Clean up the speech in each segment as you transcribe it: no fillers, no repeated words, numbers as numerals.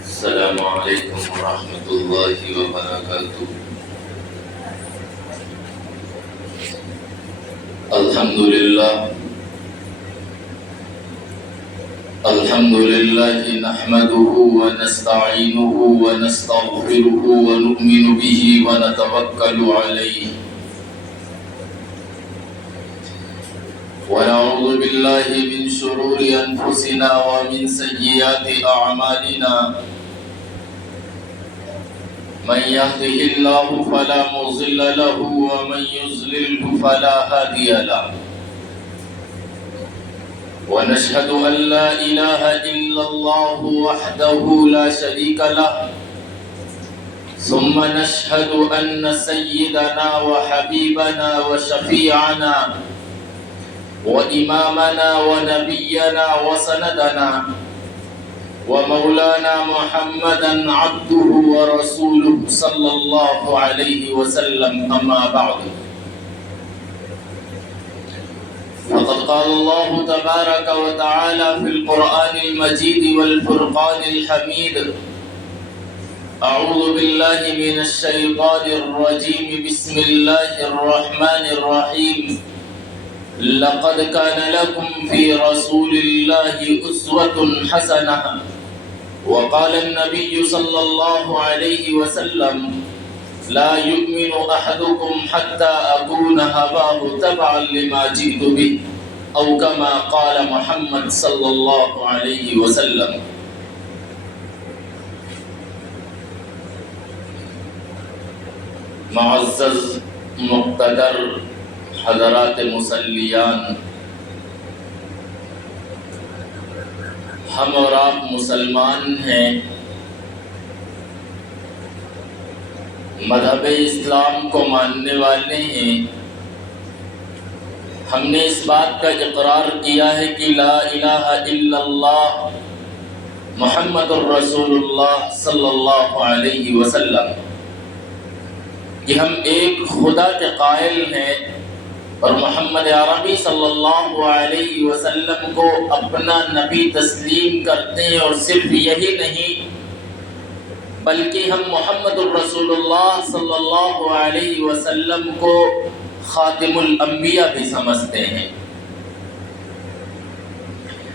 السلام علیکم ورحمۃ اللہ وبرکاتہ۔ الحمد للہ نحمده ونستعینه ونستغفره ونؤمن به ونتوکل علیہ ونعوذ باللہ من شرور انفسنا ومن سیئات اعمالنا، من يهده الله فلا مضل له ومن يضلل فلا هادي له، ونشهد أن لا إله إلا الله وحده لا شريك له، ثم نشهد أن سيدنا وحبيبنا وشفيعنا وإمامنا ونبينا وسندنا ومولانا محمدا عبده ورسوله صلى الله عليه وسلم، أما بعد، فقد قال الله تبارك وتعالى في القرآن المجيد والفرقان الحميد: أعوذ بالله من الشيطان الرجيم، بسم الله الرحمن الرحيم، لقد كان لكم في رسول الله أسوة حسنة، وقال النبي صلى الله عليه وسلم: لا يؤمن أحدكم حتى أكون هواه تبعا لما جئت به، أو كما قال محمد صلى الله عليه وسلم۔ معزز مقتدر حضرات مسلیان، ہم اور آپ مسلمان ہیں، مذہب اسلام کو ماننے والے ہیں۔ ہم نے اس بات کا اقرار کیا ہے کہ لا الہ الا اللہ محمد الرسول اللہ صلی اللہ علیہ وسلم، کہ ہم ایک خدا کے قائل ہیں، اور محمد عربی صلی اللہ علیہ وسلم کو اپنا نبی تسلیم کرتے ہیں، اور صرف یہی نہیں بلکہ ہم محمد الرسول اللہ صلی اللہ علیہ وسلم کو خاتم الانبیاء بھی سمجھتے ہیں۔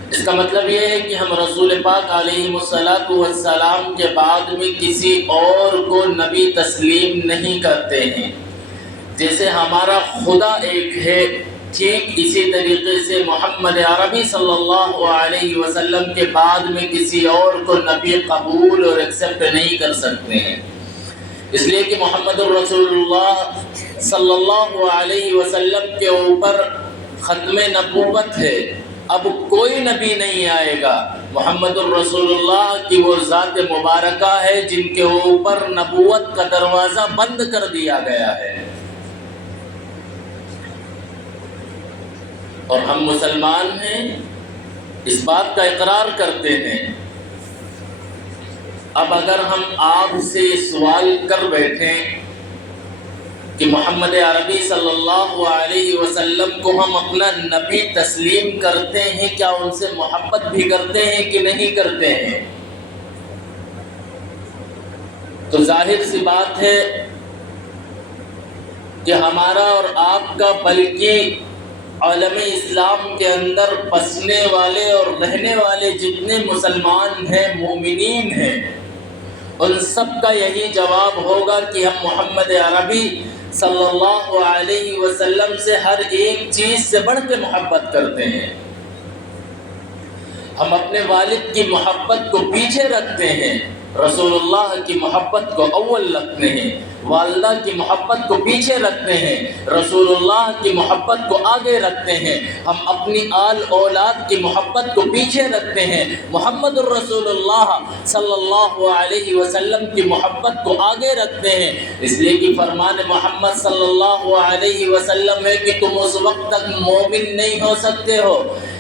اس کا مطلب یہ ہے کہ ہم رسول پاک علیہ السلام کے بعد میں کسی اور کو نبی تسلیم نہیں کرتے ہیں۔ جیسے ہمارا خدا ایک ہے، ٹھیک اسی طریقے سے محمد عربی صلی اللہ علیہ وسلم کے بعد میں کسی اور کو نبی قبول اور ایکسیپٹ نہیں کر سکتے ہیں، اس لیے کہ محمد الرسول اللہ صلی اللہ علیہ وسلم کے اوپر ختم نبوت ہے، اب کوئی نبی نہیں آئے گا۔ محمد الرسول اللہ کی وہ ذات مبارکہ ہے جن کے اوپر نبوت کا دروازہ بند کر دیا گیا ہے، اور ہم مسلمان ہیں، اس بات کا اقرار کرتے ہیں۔ اب اگر ہم آپ سے سوال کر بیٹھیں کہ محمد عربی صلی اللہ علیہ وسلم کو ہم اپنا نبی تسلیم کرتے ہیں، کیا ان سے محبت بھی کرتے ہیں کہ نہیں کرتے ہیں؟ تو ظاہر سی بات ہے کہ ہمارا اور آپ کا، بلکہ عالم اسلام کے اندر بسنے والے اور رہنے والے جتنے مسلمان ہیں، مومنین ہیں، ان سب کا یہی جواب ہوگا کہ ہم محمد عربی صلی اللہ علیہ وسلم سے ہر ایک چیز سے بڑھ کے محبت کرتے ہیں۔ ہم اپنے والد کی محبت کو پیچھے رکھتے ہیں، رسول اللہ کی محبت کو اول رکھتے ہیں، والدہ کی محبت کو پیچھے رکھتے ہیں، رسول اللہ کی محبت کو آگے رکھتے ہیں، ہم اپنی آل اولاد کی محبت کو پیچھے رکھتے ہیں، محمد الرسول اللہ صلی اللہ علیہ وسلم کی محبت کو آگے رکھتے ہیں، اس لیے کہ فرمان محمد صلی اللہ علیہ وسلم ہے کہ تم اس وقت تک مومن نہیں ہو سکتے ہو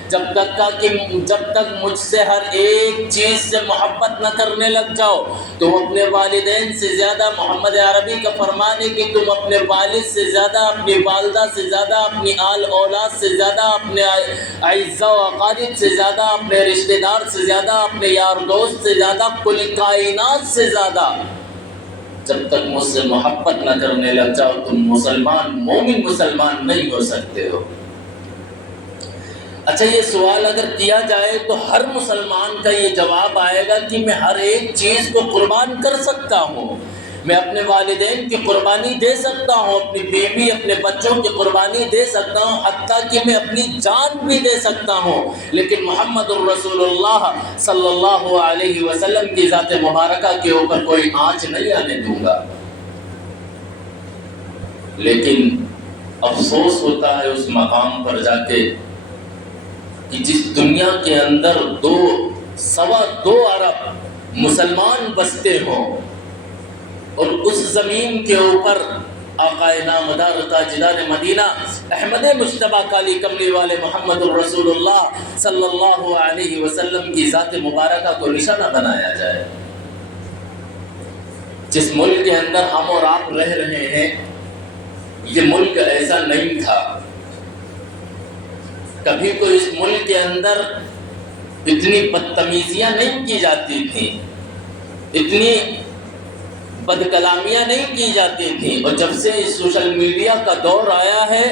جب تک مجھ سے ہر ایک چیز سے محبت نہ کرنے لگ جاؤ. تم اپنے والدین سے زیادہ، محمد عربی کا فرمان ہے کہ تم اپنے والد سے زیادہ، اپنی والدہ سے زیادہ، اپنی آل اولاد سے زیادہ، اپنے اعزاء و اقارب سے زیادہ، اپنے رشتہ دار سے زیادہ، اپنے یار دوست سے زیادہ، کل کائنات سے زیادہ جب تک مجھ سے محبت نہ کرنے لگ جاؤ تم مومن مسلمان نہیں ہو سکتے ہو. اچھا، یہ سوال اگر کیا جائے تو ہر مسلمان کا یہ جواب آئے گا کہ میں ہر ایک چیز کو قربان کر سکتا ہوں. میں اپنے والدین کی قربانی دے سکتا ہوں، اپنی بیوی، اپنے بچوں کی قربانی دے سکتا ہوں، حتیٰ کہ میں اپنی جان بھی دے سکتا ہوں، لیکن محمد الرسول اللہ صلی اللہ علیہ وسلم کی ذات مبارکہ کے اوپر کوئی آنچ نہیں آنے دوں گا. لیکن افسوس ہوتا ہے اس مقام پر جا کے کہ جس دنیا کے اندر 2.25 ارب مسلمان بستے ہوں اور اس زمین کے اوپر آقا نامدار تاجدار مدینہ احمد مجتبیٰ کالی کملی والے محمد الرسول اللہ صلی اللہ علیہ وسلم کی ذات مبارکہ کو نشانہ بنایا جائے. جس ملک کے اندر ہم اور آپ رہ رہے ہیں، یہ ملک ایسا نہیں تھا. کبھی کوئی اس ملک کے اندر اتنی بدتمیزیاں نہیں کی جاتی تھیں، اتنی بد کلامیاں نہیں کی جاتی تھیں. اور جب سے سوشل میڈیا کا دور آیا ہے،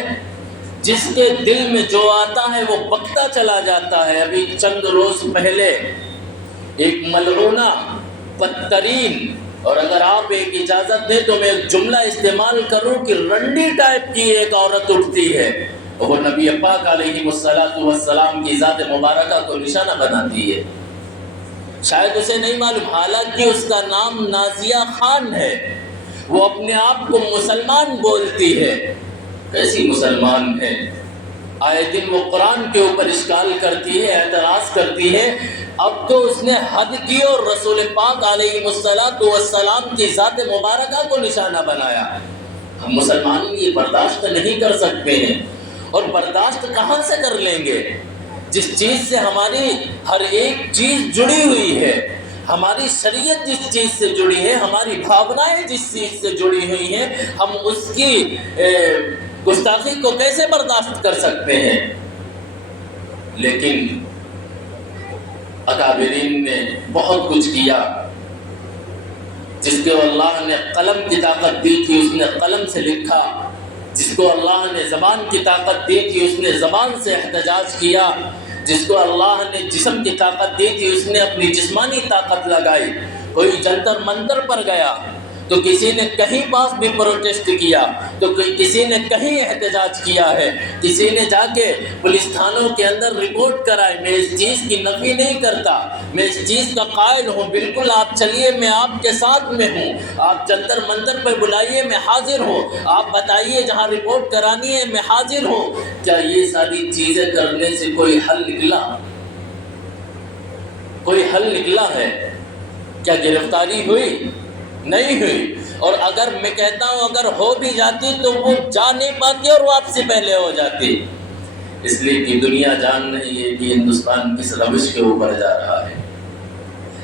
جس کے دل میں جو آتا ہے وہ بکتا چلا جاتا ہے. ابھی چند روز پہلے ایک ملعونہ بدترین، اور اگر آپ ایک اجازت دیں تو میں ایک جملہ استعمال کروں کہ رنڈی ٹائپ کی ایک عورت اٹھتی ہے، وہ نبی پاک علیہ السلام کی ذات مبارکہ کو نشانہ بناتی ہے. شاید اسے نہیں معلوم، حالانکہ اس کا نام نازیہ خان ہے. وہ اپنے آپ کو مسلمان بولتی ہے. کیسی مسلمان ہے؟ آئے دن وہ قرآن کے اوپر اشکال کرتی ہے، اعتراض کرتی ہے. اب تو اس نے حد کی اور رسول پاک علیہ السلام کی ذات مبارکہ کو نشانہ بنایا. ہم مسلمان یہ برداشت نہیں کر سکتے ہیں. اور برداشت کہاں سے کر لیں گے جس چیز سے ہماری ہر ایک چیز جڑی ہوئی ہے، ہماری شریعت جس چیز سے جڑی ہے، ہماری بھاونائیں جس چیز سے جڑی ہوئی ہیں، ہم اس کی گستاخی کو کیسے برداشت کر سکتے ہیں؟ لیکن اکابرین نے بہت کچھ کیا. جس کو اللہ نے قلم کی طاقت دی تھی اس نے قلم سے لکھا، جس کو اللہ نے زبان کی طاقت دی تھی اس نے زبان سے احتجاج کیا، جس کو اللہ نے جسم کی طاقت دی تھی اس نے اپنی جسمانی طاقت لگائی. کوئی جنتر منتر پر گیا تو کسی نے کہیں پاس بھی پروٹیسٹ کیا، تو کسی نے کہیں احتجاج کیا ہے، کسی نے جا کے پولیس تھانوں کے اندر رپورٹ کرائی. میں اس چیز کی نفی نہیں کرتا، میں اس چیز کا قائل ہوں. بالکل آپ چلیے، میں آپ کے ساتھ میں ہوں. آپ جنتر منتر پہ بلائیے، میں حاضر ہوں. آپ بتائیے جہاں رپورٹ کرانی ہے، میں حاضر ہوں. کیا یہ ساری چیزیں کرنے سے کوئی حل نکلا؟ کوئی حل نکلا ہے؟ کیا گرفتاری ہوئی؟ نہیں ہوئی. اور اگر میں کہتا ہوں اگر ہو بھی جاتی تو وہ جا نہیں پاتی اور واپسی پہلے ہو جاتی. اس لیے کہ دنیا جان رہی ہے کہ ہندوستان کس روش کے اوپر جا رہا ہے.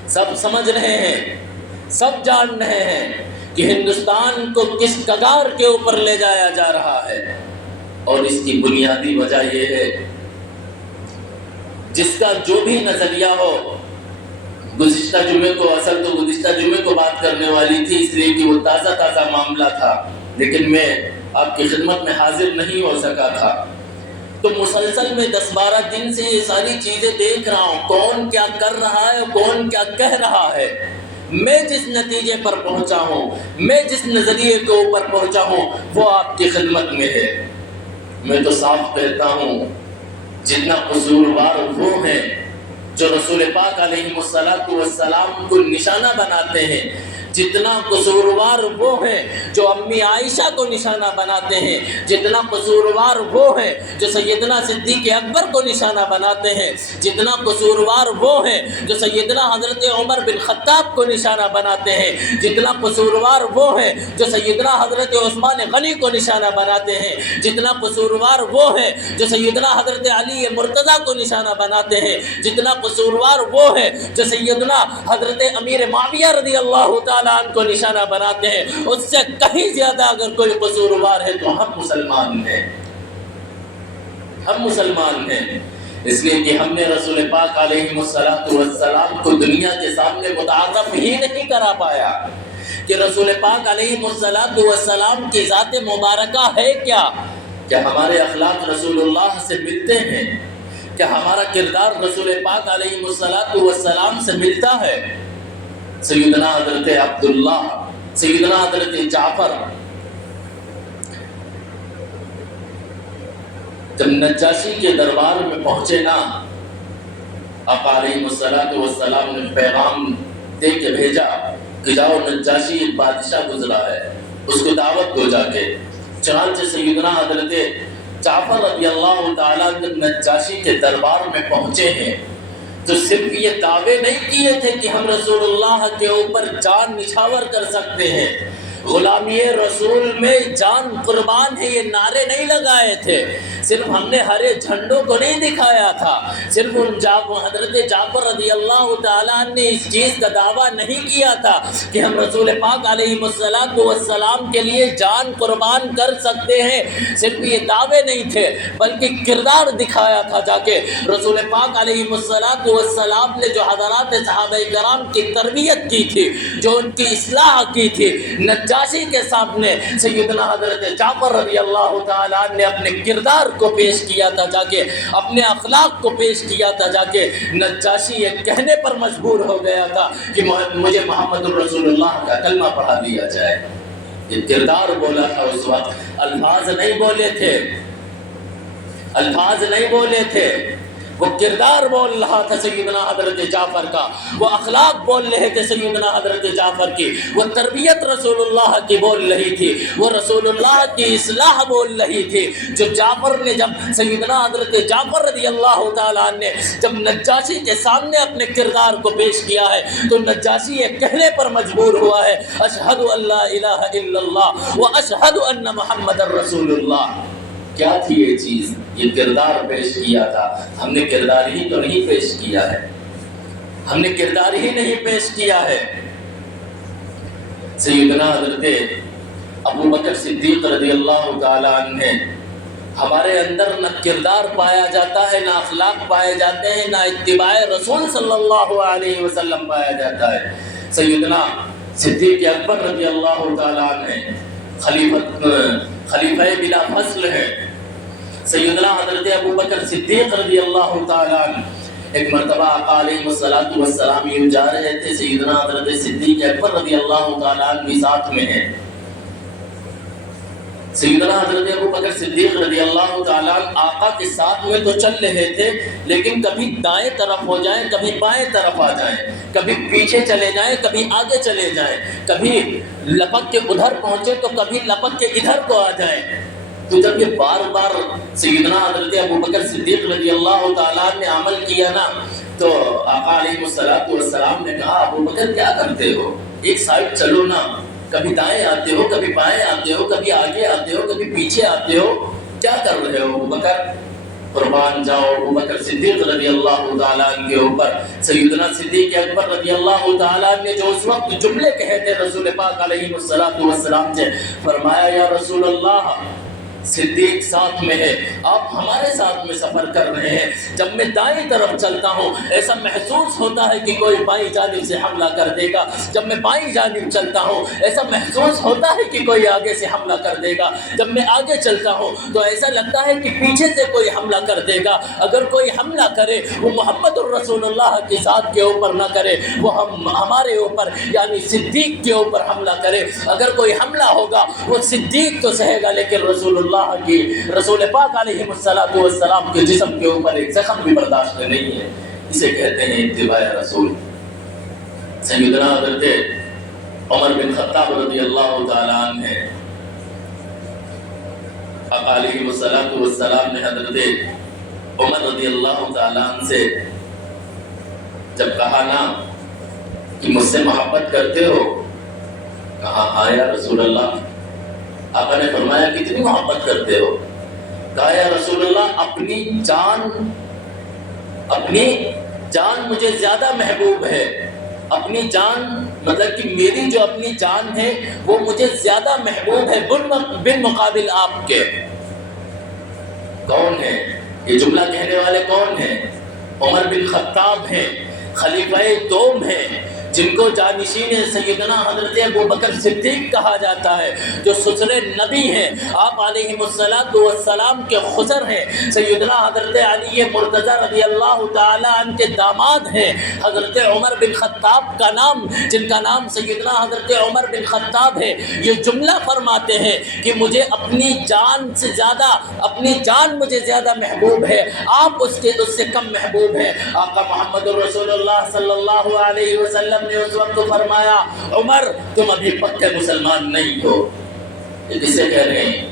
سب سمجھ رہے ہیں، سب جان رہے ہیں کہ ہندوستان کو کس کگار کے اوپر لے جایا جا رہا ہے. اور اس کی بنیادی وجہ یہ ہے، جس کا جو بھی نظریہ ہو. گزشتہ جمعے کو بات کرنے والی تھی، اس لیے کہ وہ تازہ معاملہ تھا، لیکن میں آپ کی خدمت میں حاضر نہیں ہو سکا تھا. تو مسلسل میں 10-12 دن سے یہ ساری چیزیں دیکھ رہا ہوں، کون کیا کر رہا ہے، کون کیا کہہ رہا ہے. میں جس نتیجے پر پہنچا ہوں، میں جس نظریے کے اوپر پہنچا ہوں، وہ آپ کی خدمت میں ہے. میں تو صاف کہتا ہوں، جتنا قصوروار وہ ہیں جو رسول پاک علیہ السلام کو نشانہ بناتے ہیں، جتنا قصوروار وہ ہیں جو امی عائشہ کو نشانہ بناتے ہیں، جتنا قصوروار وہ ہیں جو سیدنا صدیق اکبر کو نشانہ بناتے ہیں، جتنا قصوروار وہ ہیں جو سیدنا حضرت عمر بن خطاب کو نشانہ بناتے ہیں، جتنا قصوروار وہ ہیں جو سیدنا حضرت عثمان غنی کو نشانہ بناتے ہیں، جتنا قصوروار وہ ہیں جو سیدنا حضرت علی مرتضیٰ کو نشانہ بناتے ہیں، جتنا قصوروار وہ ہیں جو سیدنا حضرت امیر معاویہ رضی اللہ تعالیٰ عنہ کو نشانہ بناتے ہیں، اس سے کہیں زیادہ اگر کوئی قصوروار ہے تو ہم مسلمان ہیں، ہم مسلمان ہیں۔ اس لیے کہ ہم نے رسول پاک علیہ السلام کو دنیا کے سامنے متعارف ہی نہیں کرا پایا کہ رسول پاک علیہ السلام کی ذات مبارکہ ہے کیا ہمارے اخلاق رسول اللہ سے ملتے ہیں، کیا ہمارا کردار رسول پاک علیہ السلام سے ملتا ہے۔ سیدنا حضرت عبداللہ، سیدنا حضرت جعفر جب نجاشی کے دربار میں پہنچے نا، آقا علیہ السلام نے پیغام دے کے بھیجا کہ جاؤ نجاشی ایک بادشاہ گزرا ہے، اس کو دعوت دو جا کے۔ چنانچہ سیدنا حضرت جعفر رضی اللہ تعالیٰ جب نجاشی کے دربار میں پہنچے ہیں تو صرف یہ دعوے نہیں کیے تھے کہ ہم رسول اللہ کے اوپر جان نچھاور کر سکتے ہیں، غلامی رسول میں جان قربان ہے یہ نعرے نہیں لگائے تھے، صرف ہم نے ہرے جھنڈوں کو نہیں دکھایا تھا، صرف حضرت جعفر رضی اللہ تعالیٰ نے اس چیز کا دعویٰ نہیں کیا تھا کہ ہم رسول پاک علیہ السلام کے لیے جان قربان کر سکتے ہیں، صرف یہ دعوے نہیں تھے بلکہ کردار دکھایا تھا جا کے۔ رسول پاک علیہ السلام نے جو حضرات صحابہ کرام کی تربیت کی تھی، جو ان کی اصلاح کی تھی، نجاشی کے سامنے سیدنا حضرت جعفر رضی اللہ تعالیٰ نے اپنے کردار کو پیش کیا تھا جا کے، اپنے اخلاق کو پیش کیا تھا جا کے۔ نجاشی یہ کہنے پر مجبور ہو گیا تھا کہ مجھے محمد الرسول اللہ کا کلمہ پڑھا دیا جائے۔ یہ کردار بولا تھا اس وقت، الفاظ نہیں بولے تھے، الفاظ نہیں بولے تھے، وہ کردار بول رہا تھا سیدنا حضرت جعفر کا، وہ اخلاق بول رہے تھے سیدنا حضرت جعفر کی، وہ تربیت رسول اللہ کی بول رہی تھی، وہ رسول اللہ کی اصلاح بول رہی تھی۔ جو جعفر نے جب سیدنا حضرت جعفر رضی اللہ تعالیٰ نے جب نجاشی کے سامنے اپنے کردار کو پیش کیا ہے تو نجاشی یہ کہنے پر مجبور ہوا ہے، اشہد ان لا الہ الا اللہ و اشہد ان محمد الرسول اللہ۔ کیا تھی یہ چیز؟ یہ کردار پیش کیا تھا۔ ہم نے کردار ہی تو نہیں پیش کیا ہے، ہم نے کردار ہی نہیں پیش کیا ہے۔ سیدنا حضرت ابو بکر صدیق رضی اللہ تعالیٰ عنہ، ہمارے اندر نہ کردار پایا جاتا ہے، نہ اخلاق پائے جاتے ہیں، نہ اتباع رسول صلی اللہ علیہ وسلم پایا جاتا ہے۔ سیدنا صدیق اکبر رضی اللہ تعالیٰ عنہ خلیفہ بلا فصل ہے۔ سیدنا حضرت ابو بکر صدیق رضی اللہ تعالیٰ عنہ ایک مرتبہ آقا علیہ السلام یوں جا رہے تھے، سیدنا حضرت صدیق اکبر رضی اللہ تعالیٰ عنہ بھی ساتھ میں ہیں۔ سیدنا حضرت ابو بکر صدیق رضی اللہ تعالیٰ عنہ آقا کے ساتھ میں تو چل رہے تھے، لیکن کبھی دائیں طرف ہو جائیں، کبھی بائیں طرف آ جائیں، کبھی پیچھے چلے جائیں، کبھی آگے چلے جائیں، کبھی لپک کے ادھر پہنچے تو کبھی لپک کے ادھر کو آ جائیں۔ تو جب یہ بار بار سیدنا حضرت ابو بکر صدیق رضی اللہ تعالیٰ نے عمل کیا نا، تو آقا علیہ السلام نے کہا ابو بکر کیا کرتے ہو، ایک سائڈ چلو نا، کبھی دائیں آتے ہو، کبھی بائیں آتے ہو، کبھی آگے آتے ہو، کبھی پیچھے آتے ہو، کیا کر رہے ہو ابو بکر؟ قربان جاؤ ابو بکر صدیق رضی اللہ تعالیٰ عنہ کے اوپر سیدنا صدیق اکبر رضی اللہ تعالیٰ نے جو اس وقت جملے کہے تھے رسول پاک علیہ السلام سے، فرمایا یا رسول اللہ، صدیق ساتھ میں ہے، آپ ہمارے ساتھ میں سفر کر رہے ہیں، جب میں دائیں طرف چلتا ہوں ایسا محسوس ہوتا ہے کہ کوئی بائیں جانب سے حملہ کر دے گا، جب میں بائیں جانب چلتا ہوں ایسا محسوس ہوتا ہے کہ کوئی آگے سے حملہ کر دے گا، جب میں آگے چلتا ہوں تو ایسا لگتا ہے کہ پیچھے سے کوئی حملہ کر دے گا۔ اگر کوئی حملہ کرے وہ محمد الرسول اللہ کی ذات کے اوپر نہ کرے، وہ ہمارے اوپر یعنی صدیق کے اوپر حملہ کرے۔ اگر کوئی حملہ ہوگا وہ صدیق تو سہے گا، لیکن رسول رسول پاک علیہ السلام کے جسم کے اوپر ایک زخم بھی برداشت نہیں ہے۔ اسے کہتے ہیں اتباع رسول۔ سیدنا حضرت عمر بن خطاب رضی اللہ تعالیٰ عنہ ہیں۔ آقا علیہ السلام نے حضرت عمر رضی اللہ تعالیٰ عنہ سے جب کہا نا کہ مجھ سے محبت کرتے ہو، کہا ہاں یا رسول اللہ۔ آقا نے فرمایا کتنی محبت کرتے ہو؟ کہا یا رسول اللہ اپنی جان مجھے زیادہ محبوب ہے۔ اپنی جان مطلب کہ میری جو اپنی جان ہے وہ مجھے زیادہ محبوب ہے بالمقابل آپ کے۔ کون ہے یہ جملہ کہنے والے؟ کون ہیں؟ عمر بن خطاب ہیں، خلیفہ دوم ہیں، جن کو جانشین سیدنا حضرت ابوبکر صدیق کہا جاتا ہے، جو سسر نبی ہیں، آپ علیہ السلام کے خسر ہیں، سیدنا حضرت علی مرتضی رضی اللہ تعالیٰ عنہ کے داماد ہیں۔ حضرت عمر بن خطاب کا نام، جن کا نام سیدنا حضرت عمر بن خطاب ہے، یہ جملہ فرماتے ہیں کہ مجھے اپنی جان سے زیادہ، اپنی جان مجھے زیادہ محبوب ہے، آپ اس سے کم محبوب ہیں۔ آقا محمد رسول اللہ صلی اللہ علیہ وسلم نے اس وقت فرمایا عمر تم ابھی پکے مسلمان نہیں ہو۔ یہ کس سے کہہ رہے ہیں؟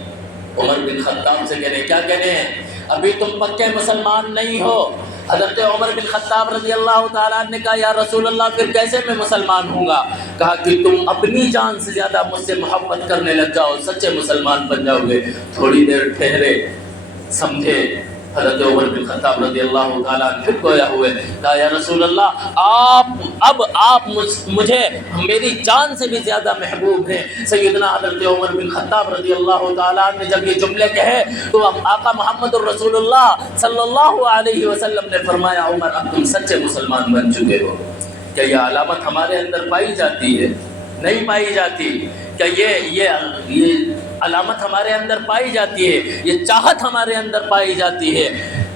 عمر بن خطاب سے کہہ رہے ہیں۔ کیا کہہ رہے ہیں؟ ابھی تم پکے مسلمان نہیں ہو۔ حضرت عمر بن خطاب رضی اللہ تعالیٰ نے کہا یا رسول اللہ پھر کیسے میں مسلمان ہوں گا؟ کہا کہ تم اپنی جان سے زیادہ مجھ سے محبت کرنے لگ جاؤ، سچے مسلمان بن جاؤ گے۔ تھوڑی دیر ٹھہرے، سمجھے، حضرت عمر بن خطاب رضی اللہ تعالیٰ پھر گویا ہوئے، کہا یا رسول اللہ آپ مجھے میری جان سے بھی زیادہ محبوب ہیں۔ سیدنا حضرت عمر بن خطاب رضی اللہ تعالیٰ نے جب یہ جملے کہے تو آقا محمد رسول اللہ صلی اللہ علیہ وسلم نے فرمایا عمر اب تم سچے مسلمان بن چکے ہو۔ کیا یہ علامت ہمارے اندر پائی جاتی ہے؟ نہیں پائی جاتی۔ کیا یہ علامت ہمارے اندر پائی جاتی ہے؟ یہ چاہت ہمارے اندر پائی جاتی ہے؟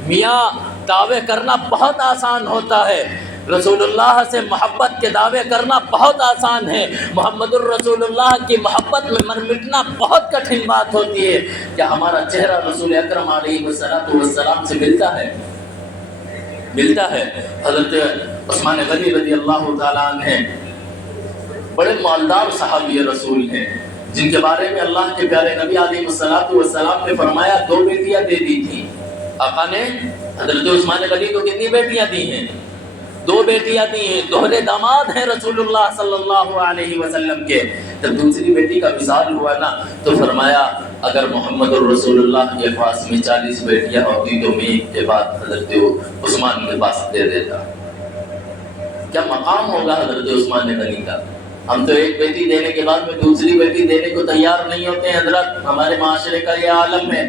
میاں دعوے کرنا بہت آسان ہوتا ہے، رسول اللہ سے محبت کے دعوے کرنا بہت آسان ہے، محمد الرسول اللہ کی محبت میں مر مٹنا بہت کٹھن بات ہوتی ہے۔ کیا ہمارا چہرہ رسول اکرم علیہ السلام سے ملتا ہے؟ ملتا ہے۔ حضرت عثمان غنی رضی اللہ تعالیٰ عنہ بڑے مالدار صحابی رسول ہیں، جن کے بارے میں اللہ کے پیارے نبی علیہ السلام نے فرمایا 2 بیٹیاں دے دی تھی۔ آقا نے حضرت عثمان غنی کو کتنی بیٹیاں دی ہیں؟ 2 بیٹیاں دی ہیں، دوہرے داماد ہیں رسول اللہ صلی اللہ علیہ وسلم کے۔ جب دوسری بیٹی کا وصال ہوا نا تو فرمایا اگر محمد الرسول اللہ کے پاس میں 40 بیٹیاں ہوتی تو میں ایک کے بعد حضرت عثمان کے پاس دے دیتا۔ کیا مقام ہوگا حضرت عثمان غنی کا؟ ہم تو ایک بیٹی دینے کے بعد میں دوسری بیٹی دینے کو تیار نہیں ہوتے ہیں حضرت۔ ہمارے معاشرے کا یہ عالم ہے،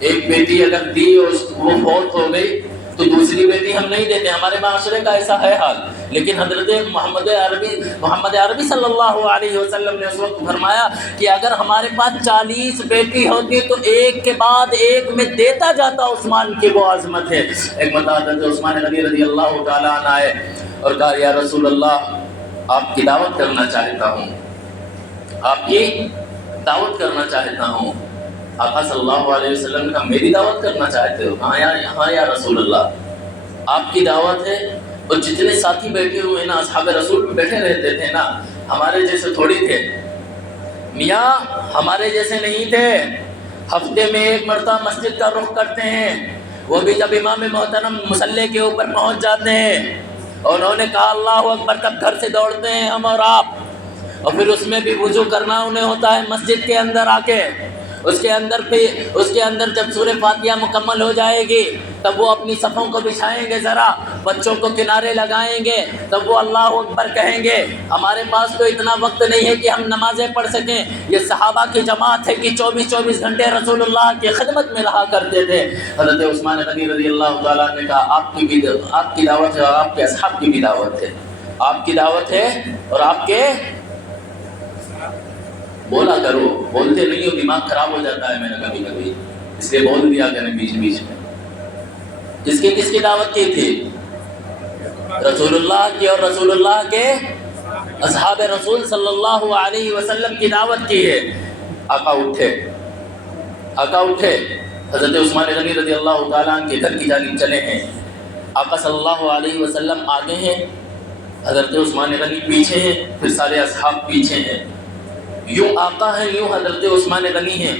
ایک بیٹی اگر دی اور وہ فوت ہو گئی تو دوسری بیٹی ہم نہیں دیتے، ہمارے معاشرے کا ایسا ہے حال۔ لیکن حضرت محمد عربی صلی اللہ علیہ وسلم نے اس وقت فرمایا کہ اگر ہمارے پاس 40 بیٹی ہوتی تو ایک کے بعد ایک میں دیتا جاتا، عثمان کی وہ عظمت ہے۔ ایک مرتبہ حضرت عثمان غنی رضی اللہ تعالیٰ عنہ آئے اور کہا یا رسول اللہ آپ کی دعوت کرنا چاہتا ہوں، آپ کی دعوت کرنا چاہتا ہوں۔ آقا صلی اللہ علیہ وسلم نے کہا میری دعوت کرنا چاہتے ہو؟ ہاں یا رسول اللہ آپ کی دعوت ہے۔ اور جتنے ساتھی بیٹھے ہوئے نا اصحاب رسول بیٹھے رہتے تھے نا، ہمارے جیسے تھوڑی تھے میاں، ہمارے جیسے نہیں تھے۔ ہفتے میں 1 مرتبہ مسجد کا رخ کرتے ہیں، وہ بھی جب امام محترم مصلی کے اوپر پہنچ جاتے ہیں اور انہوں نے کہا اللہ اکبر تب گھر سے دوڑتے ہیں ہم اور آپ، اور پھر اس میں بھی وضو کرنا انہیں ہوتا ہے مسجد کے اندر آ کے۔ اس کے اندر جب سورہ فاتحہ مکمل ہو جائے گی تب وہ اپنی صفوں کو بچھائیں گے، ذرا بچوں کو کنارے لگائیں گے، تب وہ اللہ اکبر کہیں گے۔ ہمارے پاس تو اتنا وقت نہیں ہے کہ ہم نمازیں پڑھ سکیں۔ یہ صحابہ کی جماعت ہے کہ 24 گھنٹے رسول اللہ کی خدمت میں رہا کرتے تھے۔ حضرت عثمان غنی رضی اللہ تعالیٰ نے کہا آپ کی دعوت ہے اور آپ کے اصحاب کی بھی دعوت ہے، آپ کی دعوت ہے اور آپ کے بولا کرو، بولتے نہیں ہو، دماغ خراب ہو جاتا ہے میرا کبھی کبھی، اس لیے بول دیا کریں بیچ میں۔ کس کی دعوت کی تھی؟ رسول اللہ کی اور رسول اللہ کے اصحاب رسول صلی اللہ علیہ وسلم کی دعوت کی ہے۔ آقا اٹھے، حضرت عثمان غنی رضی اللہ تعالیٰ عنہ کے گھر کی جانب چلے ہیں۔ آقا صلی اللہ علیہ وسلم آگے ہیں حضرت عثمان غنی پیچھے ہیں، پھر سارے اصحاب پیچھے ہیں، یوں آقا ہیں، یوں حضرت عثمان غنی ہیں۔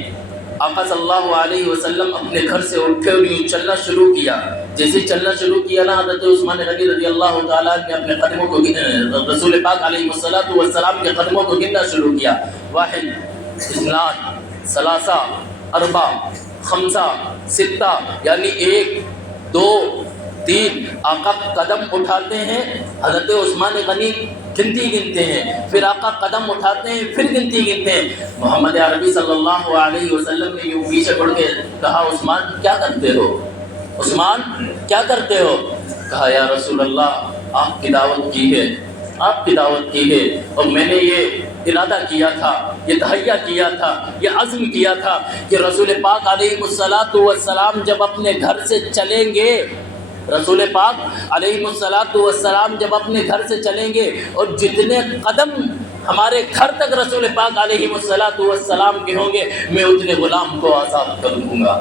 آقا صلی اللہ علیہ وسلم اپنے گھر سے اٹھے اور یوں چلنا شروع کیا۔ جیسے چلنا شروع کیا نا، حضرت عثمان غنی رضی اللہ تعالیٰ نے اپنے قدموں کو رسول پاک علیہ السلام کے قدموں کو گننا شروع کیا۔ واحد، اثنان، ثلاثہ، اربع، خمسہ، ستہ، یعنی 1 2 3 آقا قدم اٹھاتے ہیں، حضرت عثمان غنی گنتی گنتے ہیں، پھر آقا قدم اٹھاتے ہیں، پھر گنتی گنتے ہیں۔ محمد عربی صلی اللہ علیہ وسلم نے یوں پیچھے پڑھ کے کہا، عثمان کیا کرتے ہو؟ عثمان کیا کرتے ہو؟ کہا یا رسول اللہ، آپ کی دعوت کی ہے، آپ کی دعوت کی ہے، اور میں نے یہ ارادہ کیا تھا، یہ تہیہ کیا تھا، یہ عزم کیا تھا کہ رسول پاک علیہ السلام جب اپنے گھر سے چلیں گے، رسول پاک علیہ السلام جب اپنے گھر سے چلیں گے اور جتنے قدم ہمارے گھر تک رسول پاک علیہ السلام کے ہوں گے، میں اتنے غلام کو آزاد کر دوں گا،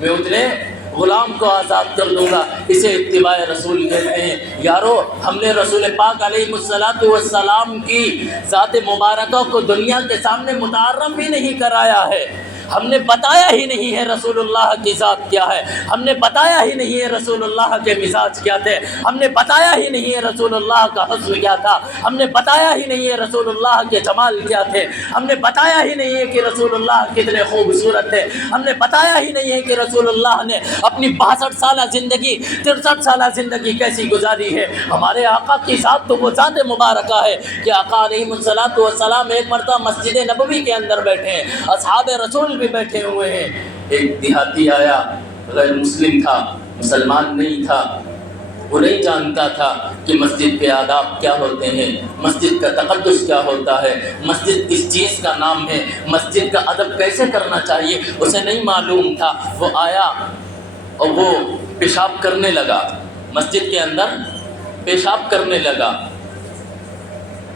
میں اتنے غلام کو آزاد کر دوں گا۔ اسے اتباع رسول کہتے ہیں۔ یارو، ہم نے رسول پاک علیہ السلام کی ذات مبارکہ کو دنیا کے سامنے متعارف ہی نہیں کرایا ہے، ہم نے بتایا ہی نہیں ہے رسول اللہ کی ذات کیا ہے، ہم نے بتایا ہی نہیں ہے رسول اللہ کے مزاج کیا تھے، ہم نے بتایا ہی نہیں ہے رسول اللہ کا حسن کیا تھا، ہم نے بتایا ہی نہیں ہے رسول اللہ کے جمال کیا تھے، ہم نے بتایا ہی نہیں ہے کہ رسول اللہ کتنے خوبصورت تھے، ہم نے بتایا ہی نہیں ہے کہ رسول اللہ نے اپنی 62 سالہ زندگی 63 سالہ زندگی کیسی گزاری ہے۔ ہمارے آقا کی ذات تو وہ ذات مبارکہ ہے کہ آقا علیہ السلام ایک مرتبہ مسجد نبوی کے اندر بیٹھے ہیں، اصحاب رسول بھی بیٹھے ہوئے ہیں۔ ایک دیہاتی آیا، غیر مسلم تھا، مسلمان نہیں تھا، وہ نہیں جانتا تھا کہ مسجد کے آداب کیا ہوتے ہیں، مسجد کا تقدس کیا ہوتا ہے، مسجد کس چیز کا نام ہے، مسجد کا ادب کیسے کرنا چاہیے، اسے نہیں معلوم تھا۔ وہ آیا اور وہ پیشاب کرنے لگا، مسجد کے اندر پیشاب کرنے لگا۔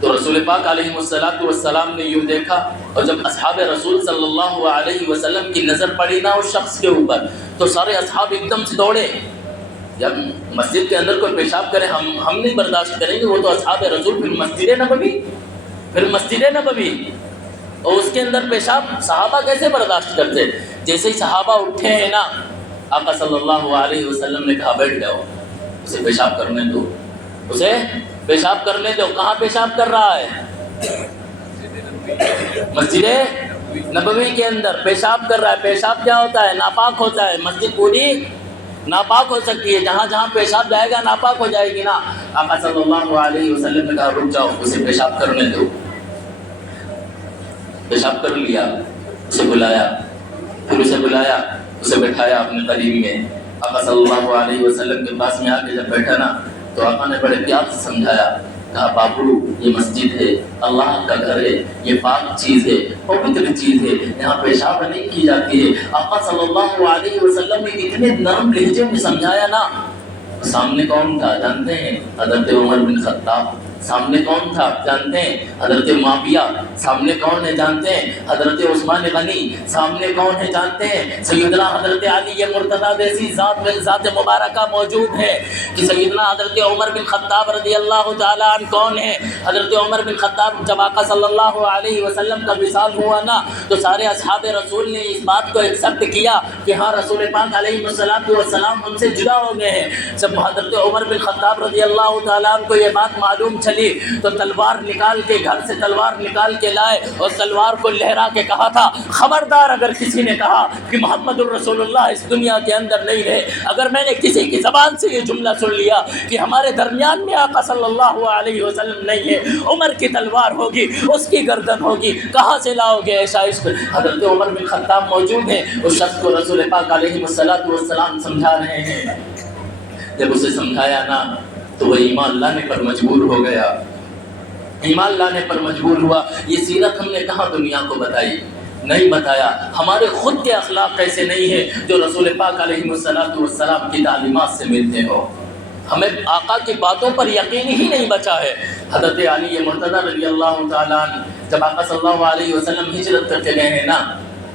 تو رسول پاک علیہ السلام نے یوں دیکھا، اور جب اصحاب رسول صلی اللہ علیہ وسلم کی نظر پڑی نا اس شخص کے اوپر، تو سارے اصحاب ایک دم سے دوڑے۔ جب مسجد کے اندر کوئی پیشاب کرے ہم نہیں برداشت کریں گے، وہ تو اصحاب رسول، پھر مسجد نبوی اور اس کے اندر پیشاب صحابہ کیسے برداشت کرتے؟ جیسے ہی صحابہ اٹھے ہیں نا، آقا صلی اللہ علیہ وسلم نے کہا بیٹھ جاؤ، اسے پیشاب کرنے دو، اسے پیشاب کرنے دو۔ کہاں پیشاب کر رہا ہے؟ مسجد نبوی کے اندر پیشاب کر رہا ہے۔ پیشاب کیا ہوتا ہے؟ ناپاک ہوتا ہے۔ مسجد پوری ناپاک ہو سکتی ہے، جہاں جہاں پیشاب جائے گا ناپاک ہو جائے گی نا۔ آقا صلی اللہ علیہ وسلم نے کہا رک جاؤ، اسے پیشاب کرنے دو۔ پیشاب کر لیا، اسے بلایا، پھر اسے بلایا، اسے بٹھایا اپنے قریب میں۔ آقا صلی اللہ علیہ وسلم کے پاس میں آ کے جب بیٹھا نا، تو آقا نے بڑے پیار سے سمجھایا، کہا بابو یہ مسجد ہے، اللہ کا گھر ہے، یہ پاک چیز ہے، پوتر چیز ہے، یہاں پیشاب نہیں کی جاتی ہے۔ آقا صلی اللہ علیہ وسلم نے اتنے نرم لہجے میں سمجھایا نا۔ سامنے کون تھا جانتے ہیں؟ حضرت عمر بن خطاب۔ سامنے کون تھا جانتے ہیں؟ حضرت معاویہ۔ سامنے کون ہے جانتے ہیں؟ حضرت عثمان غنی۔ سامنے کون ہے جانتے ہیں؟ سیدنا حضرت علی مرتضیٰ جیسی ذات مبارکہ موجود ہے کہ سیدنا حضرت عمر بن خطاب رضی اللہ تعالیٰ عنہ کون ہے؟ حضرت عمر بن خطاب جب آقا صلی اللہ علیہ وسلم کا وصال ہوا نا، تو سارے اصحاب رسول نے اس بات کو ایکسپٹ کیا کہ ہاں رسول پاک علیہ السلام ہم سے جدا ہو گئے ہیں۔ جب حضرت عمر بن خطاب رضی اللہ تعالیٰ عنہ کو یہ بات معلوم چلی تو تلوار نکال کے گھر سے تلوار نکال کے لائے اور تلوار کو لہرا کے کہا تھا، خبردار اگر کسی نے کہا کہ محمد الرسول اللہ اس دنیا کے اندر نہیں رہے، اگر میں نے کسی کی زبان سے یہ جملہ سن لیا کہ ہمارے درمیان میں آقا صلی اللہ علیہ وسلم نہیں ہے، عمر کی تلوار ہوگی، اس کی گردن ہوگی، کہاں سے لاؤ گے ایسا عشق؟ حضرت عمر بن خطاب موجود ہیں، اس شخص کو رسول پاک علیہ السلام سمجھا رہے ہیں۔ جب اسے سمجھایا نا تو وہ ایمان لانے پر مجبور ہو گیا، ایمان لانے پر مجبور ہوا۔ یہ سیرت ہم نے کہاں دنیا کو بتائی؟ نہیں بتایا۔ ہمارے خود کے اخلاق ایسے نہیں ہیں جو رسول پاک علیہ السلام کی تعلیمات سے ملتے ہو۔ ہمیں آقا کی باتوں پر یقین ہی نہیں بچا ہے۔ حضرت علی مرتضیٰ رضی اللہ تعالیٰ عنہ جب آقا صلی اللہ علیہ وسلم ہجرت کرتے گئے ہیں نا،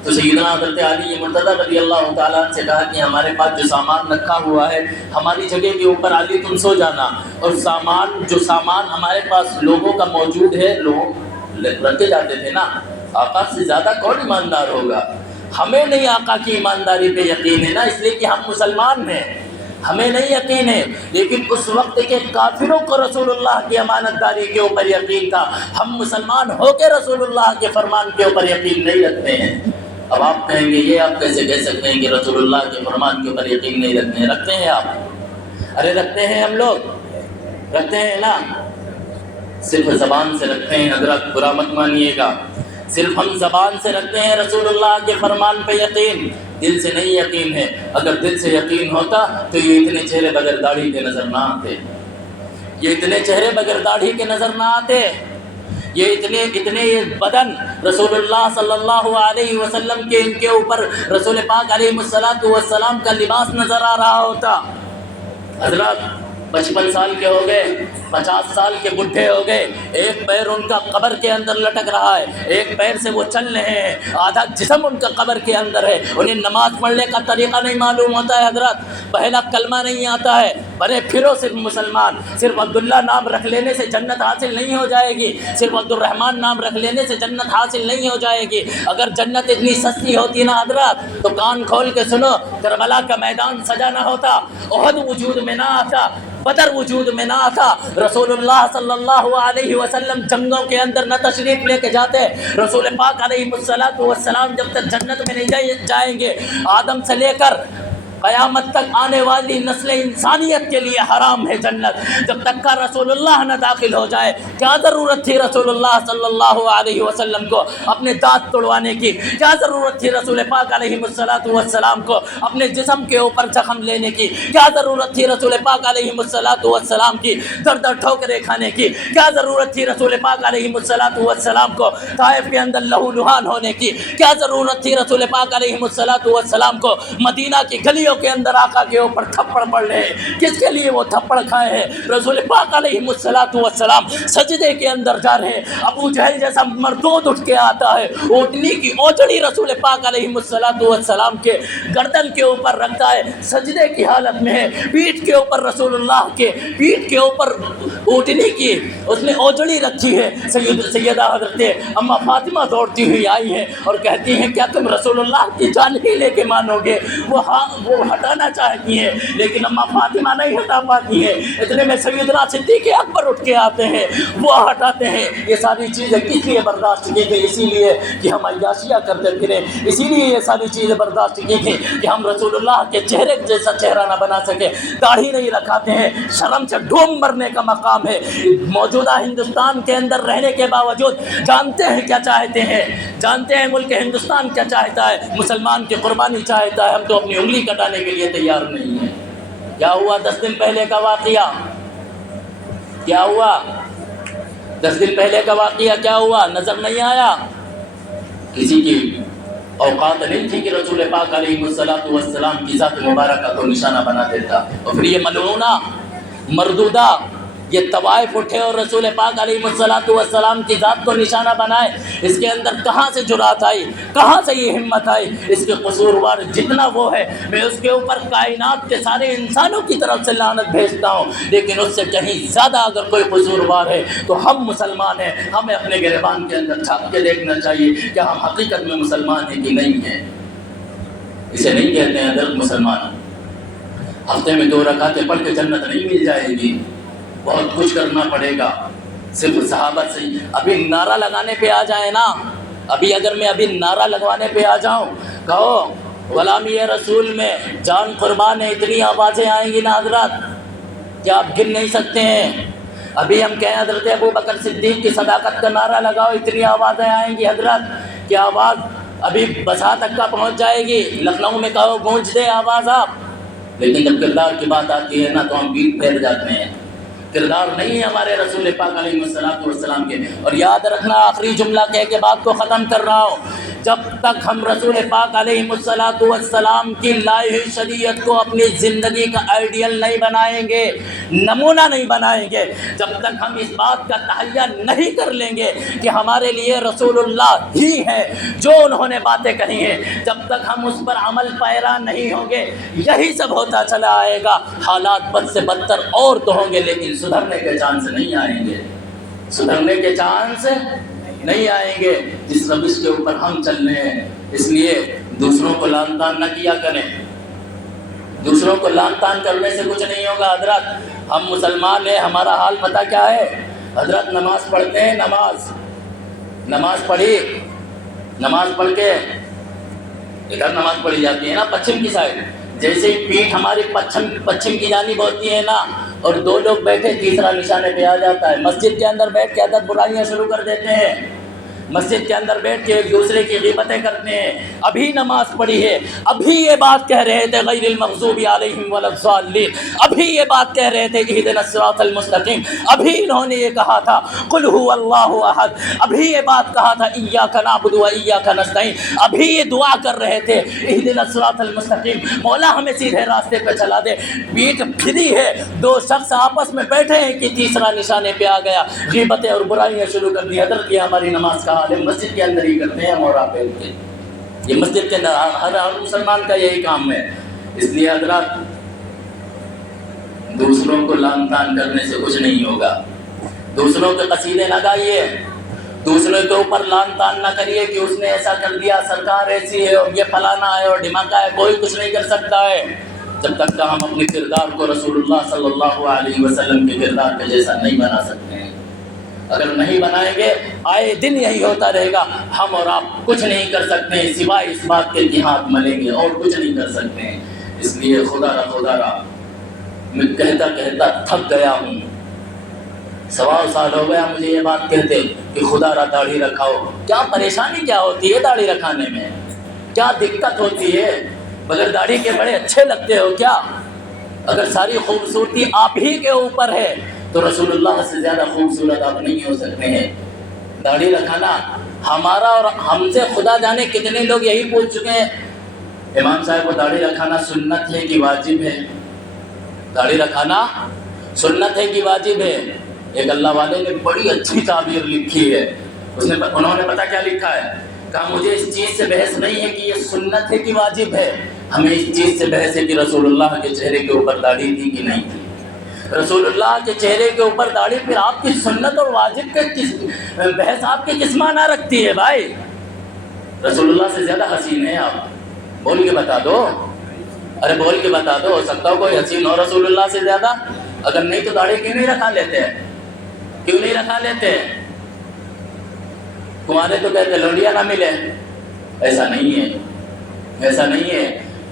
تو سیدنا حضرت علی مرتضیٰ رضی اللہ تعالیٰ عنہ سے کہا کہ ہمارے پاس جو سامان رکھا ہوا ہے ہماری جگہ کے اوپر علی تم سو جانا، اور جو سامان ہمارے پاس لوگوں کا موجود ہے، لوگ رکھے جاتے تھے نا، آقا سے زیادہ کون ایماندار ہوگا؟ ہمیں نہیں آقا کی ایمانداری پہ یقین ہے نا، اس لیے کہ ہم مسلمان ہیں، ہمیں نہیں یقین ہے، لیکن اس وقت کے کافروں کو رسول اللہ کی امانت داری کے اوپر یقین تھا۔ ہم مسلمان ہو کے رسول اللہ کے فرمان کے اوپر یقین نہیں رکھتے ہیں۔ اب آپ کہیں گے یہ آپ کیسے کہہ سکتے ہیں کہ رسول اللہ کے فرمان کے اوپر یقین نہیں رکھتے ہیں؟ رکھتے ہیں آپ، ارے رکھتے ہیں، ہم لوگ رکھتے ہیں نا، صرف زبان سے رکھتے ہیں حضرت، برا مت مانیے گا، صرف ہم زبان سے رکھتے ہیں رسول اللہ کے فرمان پہ یقین، دل سے نہیں یقین ہے۔ اگر دل سے یقین ہوتا تو یہ اتنے چہرے بغیر داڑھی کے نظر نہ آتے، یہ اتنے چہرے بغیر داڑھی کے نظر نہ آتے، یہ اتنے بدن رسول اللہ صلی اللہ علیہ وسلم کے ان کے اوپر رسول پاک علیہ الصلوۃ والسلام کا لباس نظر آ رہا ہوتا۔ حضرات 55 سال کے ہو گئے، 50 سال کے بڈھے ہو گئے، ایک پیر ان کا قبر کے اندر لٹک رہا ہے، ایک پیر سے وہ چل رہے ہیں، آدھا جسم ان کا قبر کے اندر ہے، انہیں نماز پڑھنے کا طریقہ نہیں معلوم ہوتا ہے حضرت، پہلا کلمہ نہیں آتا ہے، بنے پھرو صرف مسلمان، صرف عبداللہ نام رکھ لینے سے جنت حاصل نہیں ہو جائے گی، صرف عبد الرحمن نام رکھ لینے سے جنت حاصل نہیں ہو جائے گی۔ اگر جنت اتنی سستی ہوتی نا حضرات تو کان کھول کے سنو، کربلا کا میدان سجا نہ ہوتا، احد وجود میں نہ آتا، بدر وجود میں نہ آتا، رسول اللہ صلی اللہ علیہ وسلم جنگوں کے اندر نہ تشریف لے کے جاتے، رسول پاک علیہ الصلوۃ والسلام جب تک جنت میں نہیں جائیں گے، آدم سے لے کر قیامت تک آنے والی نسل انسانیت کے لیے حرام ہے جنت، جب تک کا رسول اللہ نہ داخل ہو جائے۔ کیا ضرورت تھی رسول اللہ صلی اللہ علیہ وسلم کو اپنے دانت توڑوانے کی؟ کیا ضرورت تھی رسول پاک علیہ الصلوۃ والسلام کو اپنے جسم کے اوپر زخم لینے کی؟ کیا ضرورت تھی رسول پاک علیہ الصلوۃ والسلام کی در در ٹھوکریں کھانے کی؟ کیا ضرورت تھی رسول پاک علیہ الصلوۃ والسلام کو طائف کے اندر لہو لہان ہونے کی؟ کیا ضرورت تھی رسول پاک علیہ الصلوۃ والسلام کو مدینہ کی گلیوں کے اندر آقا کے اوپر تھپڑ پڑ رہے ہیں؟ کس کے لیے وہ تھپڑ کھائے ہیں؟ رسول پاک علیہ الصلوۃ والسلام سجدے کے اندر جا رہے ہیں، ابو جہل جیسا مردود اٹھ کے آتا ہے، اونٹنی کی اوجڑی رسول پاک علیہ الصلوۃ والسلام کے گردن کے اوپر رکھتا ہے، سجدے کی حالت میں ہے، پیٹھ کے اوپر رسول اللہ کے پیٹھ کے اوپر اونٹنی کی اس نے اوجڑی رکھی ہے۔ سیدہ حضرت اما فاطمہ دوڑتی ہوئی آئی ہے اور کہتی ہیں کیا تم رسول اللہ کی جان ہی لے کے مانو گے؟ وہ ہٹانا چاہتی ہیں لیکن اما فاطمہ نہیں ہٹا پاتی ہیں، اتنے میں سیدنا صدیق اکبر اٹھ کے آتے ہیں، وہ ہٹاتے ہیں۔ یہ ساری چیزیں کس لیے برداشت کی تھی؟ اسی لیے کہ ہم عیاشیاں کرتے پھریں، اسی لیے یہ ساری چیزیں برداشت کی تھی کہ ہم رسول اللہ کے چہرے جیسا چہرہ نہ بنا سکے، داڑھی نہیں رکھاتے ہیں، شرم سے ڈوم مرنے کا مقام ہے۔ موجودہ ہندوستان کے اندر رہنے کے باوجود جانتے ہیں کیا چاہتے ہیں، جانتے ہیں ملک ہندوستان کیا چاہتا ہے، مسلمان کی قربانی چاہتا ہے، ہم تو اپنی انگلی کٹانے کے لیے تیار نہیں ہیں۔ کیا ہوا 10 دن پہلے کا واقعہ؟ کیا ہوا 10 دن پہلے کا واقعہ؟ کیا ہوا؟ نظر نہیں آیا؟ کسی کی اوقات نہیں تھی کہ رسول پاک علیہ الصلوۃ والسلام کی ذات مبارکہ کو نشانہ بنا دیتا، اور پھر یہ ملعونہ مردودہ یہ طوائف اٹھے اور رسول پاک علیہ الصلوۃ والسلام کی ذات کو نشانہ بنائے۔ اس کے اندر کہاں سے جرأت آئی، کہاں سے یہ ہمت آئی؟ اس کے قصوروار جتنا وہ ہے میں اس کے اوپر کائنات کے سارے انسانوں کی طرف سے لعنت بھیجتا ہوں، لیکن اس سے کہیں زیادہ اگر کوئی قصوروار ہے تو ہم مسلمان ہیں، ہمیں اپنے گریبان کے اندر چھاپ کے دیکھنا چاہیے کہ ہم حقیقت میں مسلمان ہیں کہ نہیں ہیں۔ اسے نہیں کہتے ہیں حضرت مسلمان، ہفتے میں 2 رکعتیں پڑھ کے جنت نہیں مل جائے گی، بہت کچھ کرنا پڑے گا۔ صرف صحابت سے ابھی نعرہ لگانے پہ آ جائیں نا، اگر میں نعرہ لگوانے پہ آ جاؤں، کہو غلامی رسول میں جان قربان ہے، اتنی آوازیں آئیں گی نا حضرات کیا آپ گن نہیں سکتے ہیں۔ ابھی ہم کہیں حضرت ابو بکر صدیق کی صداقت کا نعرہ لگاؤ، اتنی آوازیں آئیں گی حضرات کہ آواز ابھی بسا تک کا پہنچ جائے گی۔ لکھنؤ میں کہو گونج دے آواز آپ، لیکن جب کردار کی بات آتی ہے نا تو ہم پیٹ پھیر جاتے ہیں۔ کردار نہیں ہے ہمارے رسول پاک علیہ الصلوۃ والسلام کے۔ اور یاد رکھنا، آخری جملہ کہہ کے بات کو ختم کر رہا ہوں جب تک ہم رسول پاک علیہ الصلوۃ والسلام کی لائی ہوئی شریعت کو اپنی زندگی کا آئیڈیل نہیں بنائیں گے، نمونہ نہیں بنائیں گے، جب تک ہم اس بات کا تہیہ نہیں کر لیں گے کہ ہمارے لیے رسول اللہ ہی ہے جو انہوں نے باتیں کہی ہیں، جب تک ہم اس پر عمل پیرا نہیں ہوں گے، یہی سب ہوتا چلا آئے گا۔ حالات بد سے بدتر اور تو ہوں گے، لیکن سدھرنے کے چانس نہیں آئیں گے، سدھرنے کے چانس نہیں آئیں گے جس روش کے اوپر ہم چل رہے ہیں۔ اس لیے دوسروں کو لعن طعن نہ کیا کریں، دوسروں کو لعن طعن کرنے سے کچھ نہیں ہوگا۔ حضرت ہم مسلمان ہیں، ہمارا حال پتہ کیا ہے؟ حضرت نماز پڑھتے ہیں، نماز پڑھی، نماز پڑھ کے ادھر نماز پڑھی جاتی ہے نا پچھم کی سائڈ، جیسے ہی پیٹھ ہماری پچھم کی جانب ہوتی ہے نا اور دو لوگ بیٹھے، تیسرا نشانے پہ آ جاتا ہے۔ مسجد کے اندر بیٹھ کے عادت برائیاں شروع کر دیتے ہیں، مسجد کے اندر بیٹھ کے ایک دوسرے کی غیبتیں کرتے ہیں۔ ابھی نماز پڑھی ہے، ابھی یہ بات کہہ رہے تھے غیر المغضوب علیہم ولا الضالین، ابھی یہ بات کہہ رہے تھے اہدنا الصراط المستقیم، ابھی انہوں نے یہ کہا تھا قل هو اللہ احد، ابھی یہ بات کہا تھا ایاک نعبد و ایاک نستعین، ابھی یہ دعا کر رہے تھے اہدنا الصراط المستقیم، مولا ہمیں سیدھے راستے پہ چلا دے۔ پیٹھ پھری ہے، دو شخص آپس میں بیٹھے ہیں کہ تیسرا نشانے پہ آ گیا، غیبتیں اور برائیاں شروع کر دی۔ حضرت یہ ہماری نماز کا حال ہے، مسجد کے اندر ہی کرتے ہیں اور آپ کے، یہ مسجد کے اندر ہر مسلمان کا یہی کام ہے۔ اس لیے حضرات دوسروں کو لعن طعن کرنے سے کچھ نہیں ہوگا، دوسروں کے قصیدے نہ گائیے، دوسروں کے اوپر لعن طعن نہ کریے کہ اس نے ایسا کر دیا، سرکار ایسی ہے اور یہ فلانا ہے اور ڈھماکہ ہے، کوئی کچھ نہیں کر سکتا ہے جب تک کہ ہم اپنے کردار کو رسول اللہ صلی اللہ علیہ وسلم کے کردار کے جیسا نہیں بنا سکتے ہیں۔ اگر نہیں بنائیں گے آئے دن یہی ہوتا رہے گا، ہم اور آپ کچھ نہیں کر سکتے ہیں سوائے اس بات کے کہ ہاتھ ملیں گے اور کچھ نہیں کر سکتے ہیں۔ اس لیے خدا را میں کہتا کہتا تھک گیا ہوں، 1.25 سال ہو گیا مجھے یہ بات کہتے کہ خدا را داڑھی رکھاؤ۔ کیا پریشانی کیا ہوتی ہے داڑھی رکھانے میں؟ کیا دقت ہوتی ہے؟ مگر داڑھی کے بڑے اچھے لگتے ہو کیا؟ اگر ساری خوبصورتی آپ ہی کے اوپر ہے تو رسول اللہ سے زیادہ خوبصورت آپ نہیں ہو سکتے ہیں۔ داڑھی رکھانا ہمارا اور ہم سے خدا جانے کتنے لوگ یہی پوچھ چکے ہیں، امام صاحب کو داڑھی رکھانا سنت ہے کہ واجب ہے؟ داڑھی رکھانا سنت ہے کہ واجب ہے؟ ایک اللہ والے نے بڑی اچھی تعبیر لکھی ہے، انہوں نے پتہ کیا لکھا ہے؟ کہا مجھے اس چیز سے بحث نہیں ہے کہ یہ سنت ہے کہ واجب ہے، ہمیں اس چیز سے بحث ہے کہ رسول اللہ کے چہرے کے اوپر داڑھی تھی کہ نہیں تھی۔ رسول اللہ کے چہرے کے اوپر داڑھی، پھر آپ کی سنت اور واجب کے بحث آپ کی کس معنی رکھتی ہے بھائی؟ رسول اللہ سے زیادہ حسین ہے آپ؟ بول کے بتا دو، ارے بول کے بتا دو، ہو سکتا ہو کوئی حسین ہو رسول اللہ سے زیادہ؟ اگر نہیں تو داڑھی کیوں نہیں رکھا لیتے ہیں؟ کیوں نہیں رکھا لیتے ہیں؟ تمہارے تو کہتے لوڈیا نہ ملے، ایسا نہیں ہے، ایسا نہیں ہے۔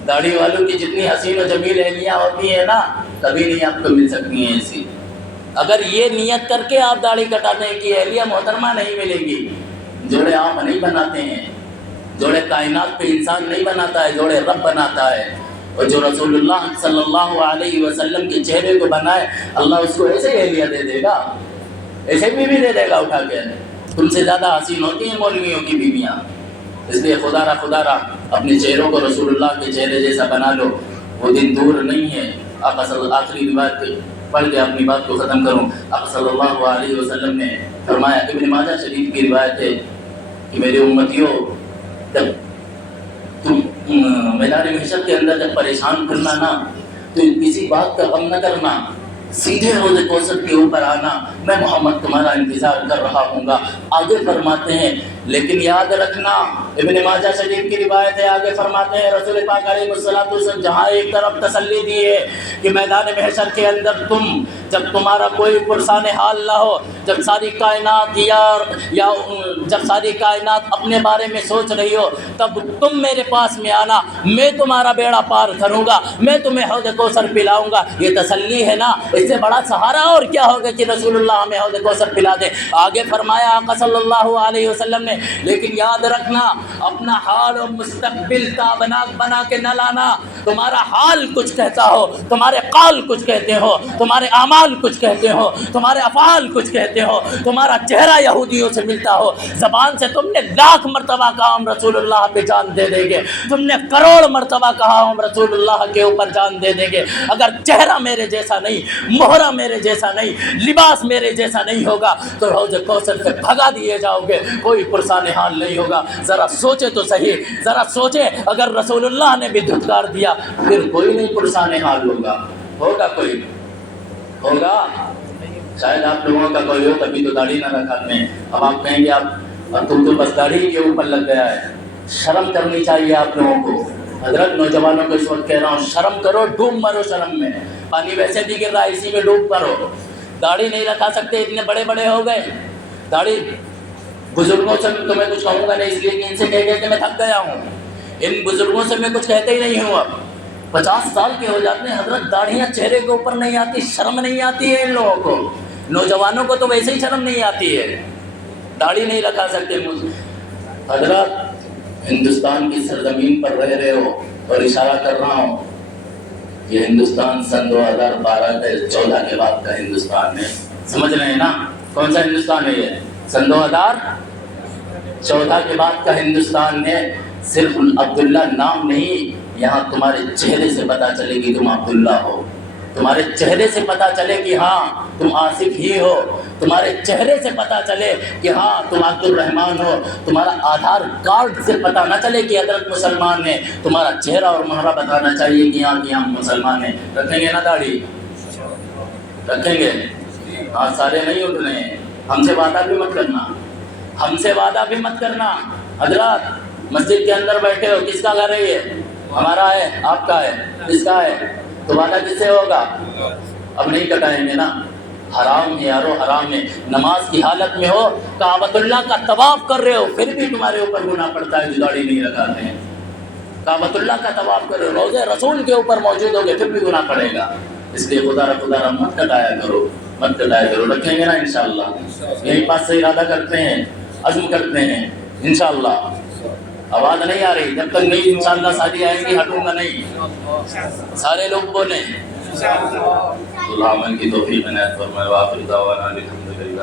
داڑھی والوں کی جتنی حسین و جمیل اہلیاں ہوتی ہیں نا کبھی نہیں آپ کو مل سکتی ہیں ایسی۔ اگر یہ نیت کر کے آپ داڑھی کٹاتے ہیں کہ اہلیہ محترمہ نہیں ملے گی، جوڑے آپ نہیں بناتے ہیں، جوڑے کائنات پہ انسان نہیں بناتا ہے، جوڑے رب بناتا ہے، اور جو رسول اللہ صلی اللہ علیہ وسلم کے چہرے کو بنائے اللہ اس کو ایسے ہی اہلیہ دے دے گا، ایسے بھی دے دے گا اٹھا کے۔ تم سے زیادہ حسین ہوتی ہیں مولویوں کی بیویاں، اس لیے خدا را اپنے چہروں کو رسول اللہ کے چہرے جیسا بنا لو، وہ دن دور نہیں ہے۔ آپ آخری روایت پڑھ کے اپنی بات کو ختم کروں۔ آپ صلی اللہ علیہ وسلم نے فرمایا، ابن ماجہ شریف کی روایت ہے کہ میرے امتیوں جب تم میدان محشر کے اندر جب پریشان کرنا نا تو کسی بات کا غم نہ کرنا، سیدھے حوض کوثر کے اوپر آنا، میں محمد تمہارا انتظار کر رہا ہوں گا۔ آگے فرماتے ہیں لیکن یاد رکھنا، ابن ماجہ شریف کی روایت ہے، آگے فرماتے ہیں رسول پاک علیہ الصلوۃ والسلام جہاں ایک طرف تسلی دی ہے کہ میدان محشر کے اندر تم جب تمہارا کوئی پرسان حال نہ ہو، جب ساری کائنات یا جب ساری کائنات اپنے بارے میں سوچ رہی ہو، تب تم میرے پاس میں آنا، میں تمہارا بیڑا پار کروں گا، میں تمہیں حوض کوثر پلاؤں گا۔ یہ تسلی ہے نا، اس سے بڑا سہارا اور کیا ہوگا کہ رسول اللہ ہمیں حوض کوثر پلا دے۔ آگے فرمایا آقا صلی اللہ علیہ وسلم نے لیکن یاد رکھنا اپنا حال و مستقبل تابناک بنا کے نہ لانا. تمہارا حال کچھ کہتا ہو، تمہارے قال کچھ کہتے ہو، تمہارے اعمال کچھ کہتے ہو، تمہارے افعال کچھ کہتے ہو، تمہارا چہرہ یہودیوں سے ملتا ہو، زبان سے تم نے لاکھ مرتبہ کہا ہم رسول اللہ پہ جان دے دیں گے، تم نے کروڑ مرتبہ کہا ہم رسول اللہ کے اوپر جان دے دیں گے، اگر چہرہ میرے جیسا نہیں، مہرہ میرے جیسا نہیں، لباس میرے جیسا نہیں ہوگا تو حوض کوثر سے بھگا دیے جاؤ گے، کوئی پرسان حال نہیں ہوگا. ذرا سوچے تو صحیح، ذرا سوچے اگر رسول اللہ نے بھی دھتکار دیا پھر کوئی نہیں پرسان حال ہوگا. ہوگا کوئی؟ ہوگا؟ شاید آپ لوگوں کا کوئی ہو تبھی تو داڑھی نہ رکھاتے ہیں. اب آپ کہیں گے اب تم تو بس داڑھی کے اوپر لگ گیا ہے. شرم کرنی چاہیے آپ لوگوں کو. حضرت نوجوانوں کو اس وقت کہہ رہا ہوں شرم کرو، ڈوب مرو شرم میں. پانی ویسے بھی گر رہا ہے، اسی میں ڈوب مرو. داڑھی نہیں رکھا سکتے، اتنے بڑے بڑے ہو گئے. داڑھی بزرگوں سے تمہیں کچھ کہوں گا نہیں، اس لیے کہ ان سے کہہ کے میں تھک گیا ہوں. ان بزرگوں سے میں کچھ کہتے ہی نہیں ہوں. اب 50 سال کے ہو جاتے ہیں حضرت، داڑھیاں چہرے کے اوپر نہیں آتی، شرم نہیں آتی ہے ان لوگوں کو. نوجوانوں کو تو ویسے ہی شرم نہیں آتی ہے، داڑھی نہیں رکھا سکتے. حضرت ہندوستان کی سرزمین پر رہ رہے ہو اور اشارہ کر رہا ہوں، یہ ہندوستان سن 2014 کے بعد کا ہندوستان ہے. سمجھ رہے ہیں نا کون سا ہندوستان ہے یہ؟ سن 2014 کے بعد کا ہندوستان ہے. صرف عبداللہ نام نہیں، یہاں تمہارے چہرے سے پتہ چلے گی تم عبداللہ ہو. تمہارے چہرے سے پتہ چلے کہ ہاں تم آصف ہی ہو. تمہارے چہرے سے پتہ چلے کہ ہاں تم عبد الرحمن ہو. تمہارا آدھار کارڈ سے پتہ نہ چلے کہ حضرت مسلمان ہے، تمہارا چہرہ اور مہرہ بتانا چاہیے کہ ہاں مسلمان ہیں. رکھیں گے نا داڑھی؟ رکھیں گے؟ ہاں سارے نہیں اٹھ رہے ہیں. ہم سے وعدہ بھی مت کرنا، ہم سے وعدہ بھی مت کرنا. حضرات مسجد کے اندر بیٹھے ہو، کس کا گھر ہے یہ؟ ہمارا ہے، آپ کا ہے، کس کا ہے؟ تو وعدہ کس سے ہوگا؟ اب نہیں کٹائیں گے نا. حرام ہے یارو، حرام ہے. نماز کی حالت میں ہو، کعبۃ اللہ کا طواف کر رہے ہو، پھر بھی تمہارے اوپر گناہ پڑتا ہے جو داڑھی نہیں رکھاتے ہیں. کعبۃ اللہ کا طواف کر رہے ہو، روضہ رسول کے اوپر موجود ہوگے، پھر بھی گناہ پڑے گا. اس لیے خدا مت کٹایا کرو، مت کٹایا کرو. رکھیں گے نا انشاءاللہ؟ یہی بات سے ارادہ کرتے ہیں، عزم کرتے ہیں انشاءاللہ. آواز نہیں آ رہی؟ جب تک نہیں انشاءاللہ شادی آئیں گی ہٹوں گا نہیں. سارے لوگ بولیں اللہ عمل کی توفیق عنایت فرمائے. وآخر دعوانا الحمدللہ.